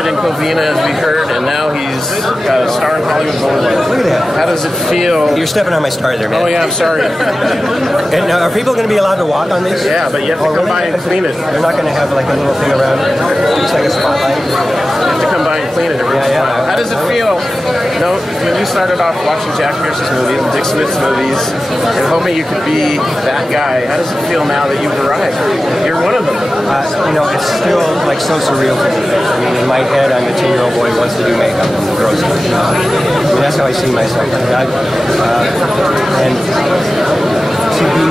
started in Covina, as we heard, and now he's got a star in Hollywood Boulevard. Look at that. How does it feel? You're stepping on my star there, man. Oh yeah, I'm sorry. And now, are people going to be allowed to walk on this? Yeah, but you have to come by and clean it. They're not going to have like a little thing around it, just like a spotlight. You have to come by and clean it every once in a while. How does it feel? You know, when you started off watching Jack Pierce's movies and Dick Smith's movies and hoping you could be that guy, how does it feel now that you've arrived? You're one of them. You know, it's still like so surreal to me. I mean, in my head, I'm a 10-year-old boy who wants to do makeup in the grocery store. I mean, that's how I see myself. And to be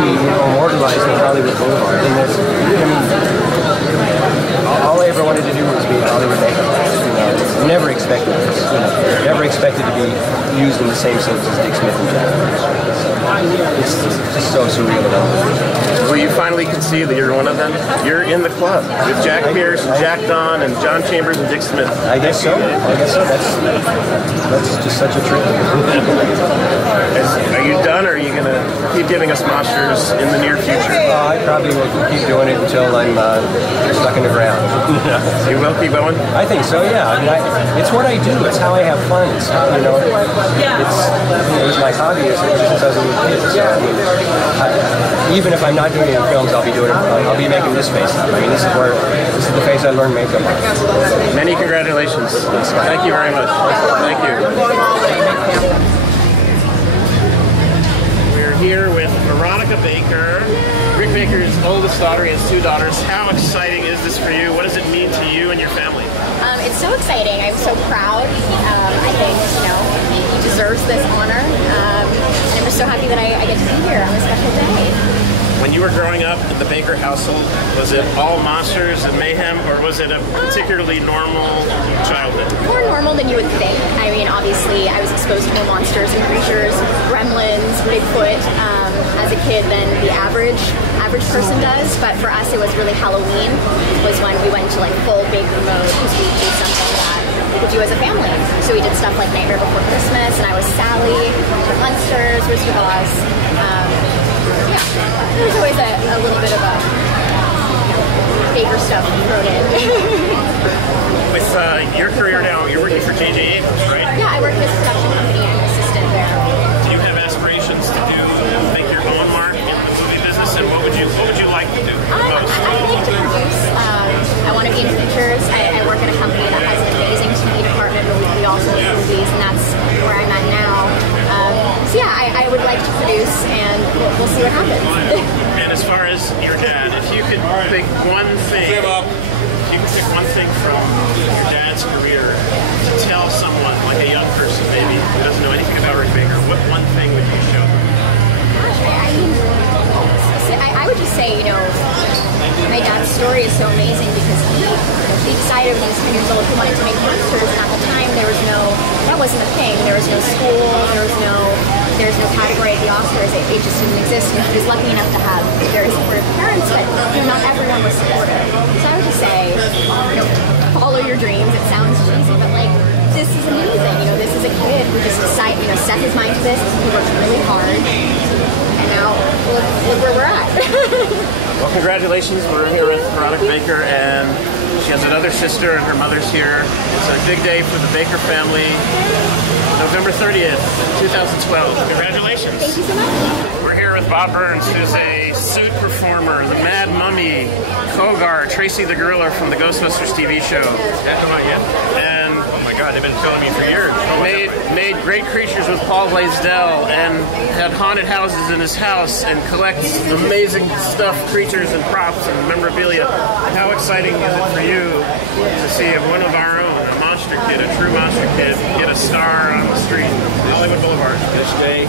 immortalized in Hollywood Boulevard, and that's, I mean, all I ever wanted to do was be a Hollywood makeup artist. Never expected this. Never expected to be used in the same sense as Dick Smith and Jack. It's just so surreal. Well, you finally concede that you're one of them. You're in the club with Jack Pierce and Jack Don and John Chambers and Dick Smith. I guess so. That's just such a treat. Are you done, or are you going to keep giving us monsters in the near future? I probably will keep doing it until I'm stuck in the ground. You will keep going? I think so, yeah. I mean, it's what I do. It's how I have fun. It's how, it's my hobby since I was a little kid. So, I mean, even if I'm not doing it in films, I'll be making this face up. I mean, this is the face I learned makeup on. Many congratulations. Thank you very much. Thank you. We're here with Veronica Baker, Rick Baker's oldest daughter. He has 2 daughters. How exciting is this for you? What does it mean to you and your family? It's so exciting. I'm so proud. I think, he deserves this honor. And I'm just so happy that I get to be here on this special day. When you were growing up in the Baker household, was it all monsters and mayhem, or was it a particularly normal childhood? More normal than you would think. I mean, obviously, I was exposed to more monsters and creatures, gremlins, Bigfoot, as a kid than the average person does. But for us, it was really Halloween was when we went into like full Baker mode because we did something that we could do as a family. So we did stuff like Nightmare Before Christmas, and I was Sally, Munsters, Wizard of Oz. There's always a little bit of a Baker stuff thrown in. With your career now, you're working for J.J. Abrams, right? Yeah, I work at a production company. I'm an assistant there. Do you have aspirations to make your own mark in the movie business, and what would you like to do most? I'd like to produce. I want to be in features. I work at a company that has an amazing TV department, but we also make movies, and that's where I'm at now. So yeah, I would like to produce, and we'll see what happens. And as far as your dad, if you could pick one thing, from your dad's career to tell someone, like a young person maybe, who doesn't know anything about Rick Baker, what one thing would you show them? I would just say, my dad's story is so amazing because he decided when he was 10 years old he wanted to make monsters, and at the time that wasn't a thing. There was no school, there was no category at the Oscars. It just didn't exist. And he was lucky enough to have very supportive parents, but not everyone was supportive. So I would just say, follow your dreams. It sounds cheesy, but this is amazing. This is a kid who just decided, set his mind to this. He worked really hard, and now look where we're at. Well, congratulations. We're here with Veronica Baker, and she has another sister, and her mother's here. It's a big day for the Baker family. November 30th, 2012. Congratulations. Thank you so much. We're here with Bob Burns, who's a suit performer, the Mad Mummy, Kogar, Tracy the Gorilla from the Ghostbusters TV show. And oh my God, they've been filming me for years. Made great creatures with Paul Blaisdell, and had haunted houses in his house, and collects amazing stuff, creatures and props and memorabilia. How exciting is it for you to see one of our own, a monster kid, a true monster kid, get a star on the street, Hollywood Boulevard? This day,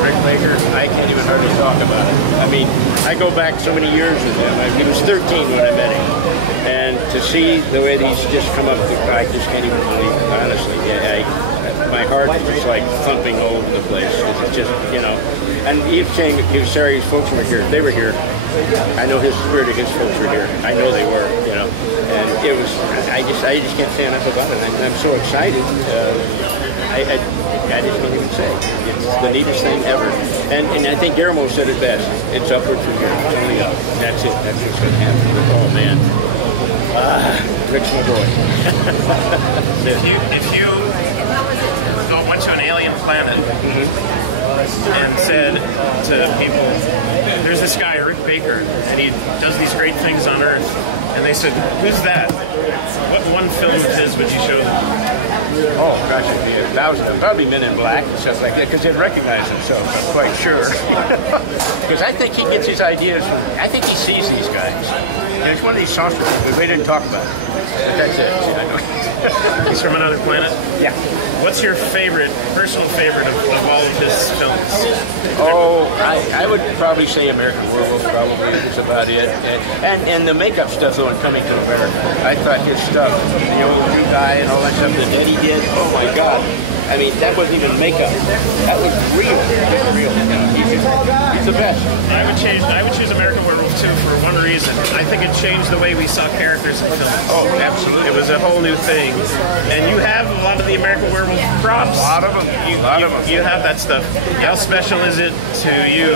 Rick Baker, I can't even hardly talk about it. I mean, I go back so many years with him. He was 13 when I met him. And to see the way that he's just come up, I just can't even believe it, honestly. My heart is just like thumping all over the place. It's just, and he was saying, sorry, his folks were here. They were here. I know his spirit of his folks were here. I know they were, and it was, I just can't say enough about it. I'm so excited. I just can't even say. It's the neatest thing ever. And I think Guillermo said it best. It's upward from here. It's only up. That's it. That's what's going to happen. Oh, man. Rick's my boy. If you went to an alien planet and said to people, there's this guy, Rick Baker, and he does these great things on Earth, and they said, who's that? What one film of his would you show them? Oh gosh, it'd be 1,000. Probably Men in Black and stuff like that, because they'd recognize themselves. I'm quite sure. Because I think he gets his ideas from. I think he sees these guys. And it's one of these songs that we didn't talk about. But that's it. I know. He's from another planet? Yeah. What's your personal favorite of all of his films? Oh, I would probably say American Werewolf probably is about it. And the makeup stuff though in Coming to America. I thought his stuff, the old new guy and all that stuff that Eddie did, oh my God. I mean, that wasn't even makeup. That was real. Real. You know, he's the best. I would choose American Werewolf too for one reason. I think it changed the way we saw characters in films. Oh, absolutely. It was a whole new thing. And you have a lot of the American Werewolf props. A lot of them. You have that stuff. How special is it to you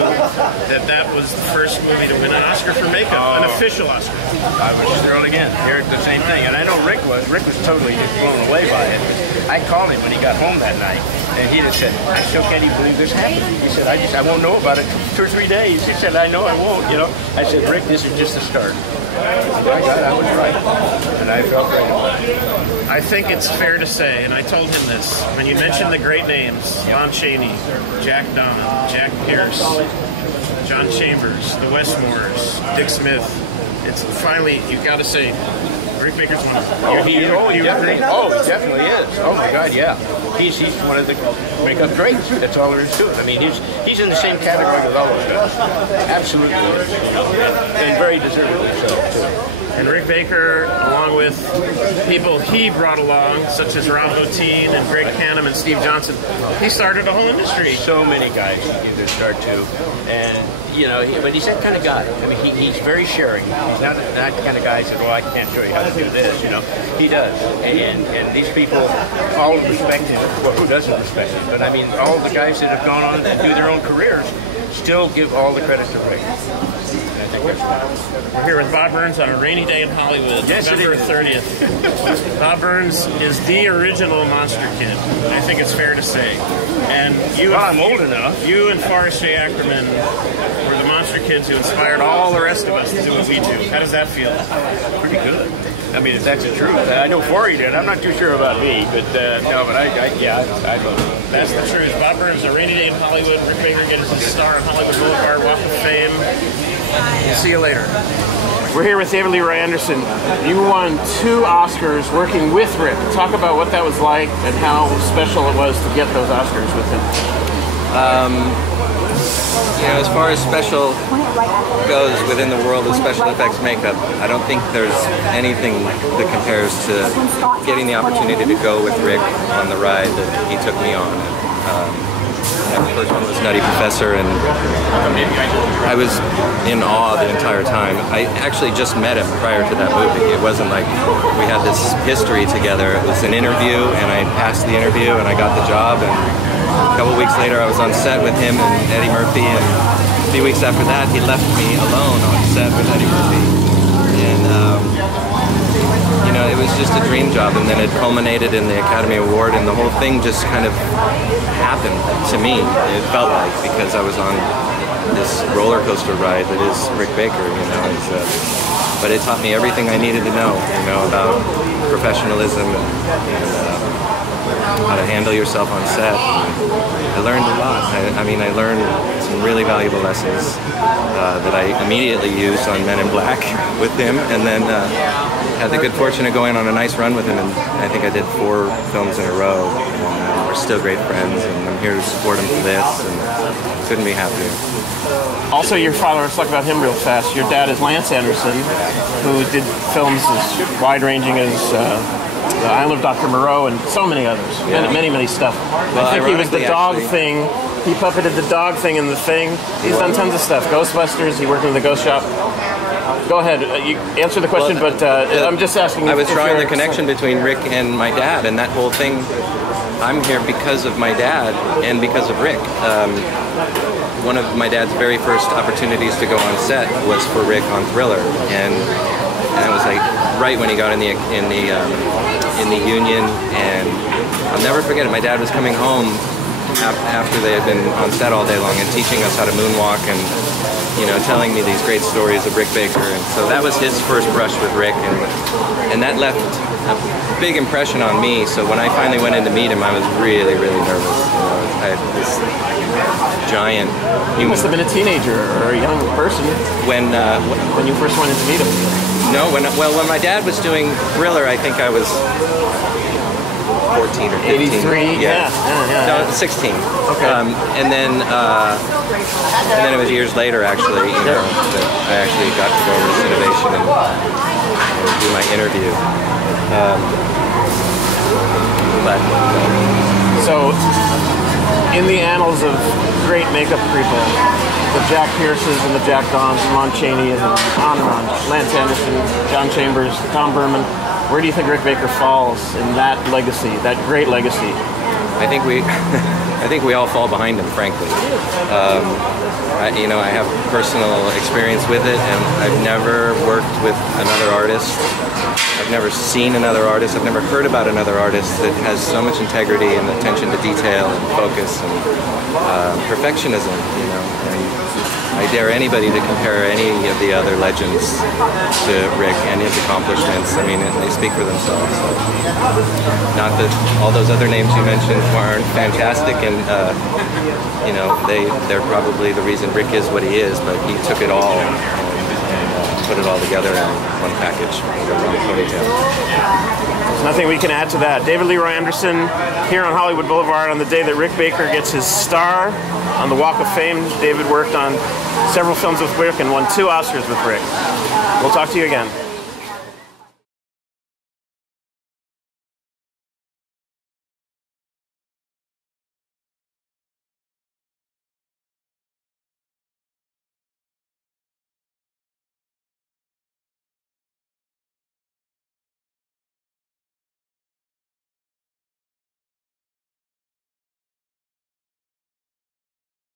that was the first movie to win an Oscar for makeup, an official Oscar? I was thrilled again. Here the same thing. And I know Rick was totally blown away by it. I called him when he got home that night, and he just said, I still can't even believe this happened. He said, I won't know about it 2 or 3 days. He said, I know I won't, you know. I said, Rick, this is just the start. My God, I was right. And I felt right about it. I think it's fair to say, and I told him this, when you mentioned the great names, Lon Chaney, Jack Don, Jack Pierce, John Chambers, the Westmores, Dick Smith, it's finally, you've got to say, Rick Baker's one of them. He definitely is. Oh my God, yeah. He's one of the makeup greats. That's all there is to it. I mean, he's in the same category with all those guys. Absolutely is. And very deservedly so, too. And Rick Baker, along with people he brought along, such as Rob Bottin and Greg Canham and Steve Johnson, he started a whole industry. So many guys he did start to. And, you know, but he's that kind of guy. I mean, he's very sharing. He's not the kind of guy who says, well, I can't show you how to do this, you know. He does. And these people all respect him. Well, who doesn't respect him? But, I mean, all the guys that have gone on and do their own careers still give all the credit to Rick. We're here with Bob Burns on a rainy day in Hollywood, yes, November 30th. Bob Burns is the original Monster Kid. I think it's fair to say. And I'm old enough. You and Forrest J. Ackerman were the Monster Kids who inspired all the rest of us to do what we do. How does that feel? Pretty good. I mean, if that's the truth. I know Forrest did. I'm not too sure about me, but no, but I love it. That's the truth. Bob Burns, a rainy day in Hollywood. Rick Baker gets his star on Hollywood Boulevard, Walk of Fame. We'll see you later. We're here with David Leroy Anderson. You won 2 Oscars working with Rick. Talk about what that was like and how special it was to get those Oscars with him. You know, as far as special goes within the world of special effects makeup, I don't think there's anything that compares to getting the opportunity to go with Rick on the ride that he took me on. The first one was Nutty Professor, and I was in awe the entire time. I actually just met him prior to that movie. It wasn't like we had this history together. It was an interview, and I passed the interview, and I got the job, and a couple weeks later I was on set with him and Eddie Murphy, and a few weeks after that he left me alone on set with Eddie Murphy. And you know, it was just a dream job, and then it culminated in the Academy Award, and the whole thing just kind of happened to me. It felt like, because I was on this roller coaster ride that is Rick Baker, you know. But it taught me everything I needed to know, you know, about professionalism and how to handle yourself on set. I learned a lot. I mean, I learned some really valuable lessons that I immediately used on Men in Black with him, and then had the good fortune of going on a nice run with him, and I think I did 4 films in a row, and we're still great friends, and I'm here to support him for this, and couldn't be happier. Also, your father, let's talk about him real fast. Your dad is Lance Anderson, who did films as wide-ranging as The Island of Dr. Moreau and so many others, many stuff. Well, I think he was the dog thing. He puppeted the dog thing in The Thing. He's done tons of stuff. Ghostbusters. He worked in the Ghost Shop. Go ahead. You answer the question, but I'm just asking. I was drawing the connection between Rick and my dad, and that whole thing. I'm here because of my dad and because of Rick. One of my dad's very first opportunities to go on set was for Rick on Thriller, and and it was like right when he got in the union, and I'll never forget it. My dad was coming home after they had been on set all day long and teaching us how to moonwalk and, you know, telling me these great stories of Rick Baker. And so that was his first brush with Rick, and that left a big impression on me. So when I finally went in to meet him, I was really, really nervous. You know, I had this giant... You must have been a teenager or a young person when you first went in to meet him. No, when my dad was doing Thriller, I think I was 14 or 15. 83? Yeah. No, 16. Okay. And then it was years later, actually, you know, that I actually got to go over to Cinovation and do my interview. So, in the annals of great makeup people, the Jack Pierces and the Jack Dons and Lon Chaney and on, Lance Anderson, John Chambers, Tom Berman, where do you think Rick Baker falls in that legacy, that great legacy? I think we all fall behind him, frankly. I have personal experience with it, and I've never worked with another artist. I've never seen another artist. I've never heard about another artist that has so much integrity and attention to detail and focus and perfectionism. You know, and I dare anybody to compare any of the other legends to Rick and his accomplishments. I mean, they speak for themselves. So, not that all those other names you mentioned aren't fantastic, and you know, they're probably the reason Rick is what he is. But he took it all and put it all together in one package. There's nothing we can add to that. David Leroy Anderson here on Hollywood Boulevard on the day that Rick Baker gets his star on the Walk of Fame. David worked on several films with Rick and won 2 Oscars with Rick. We'll talk to you again.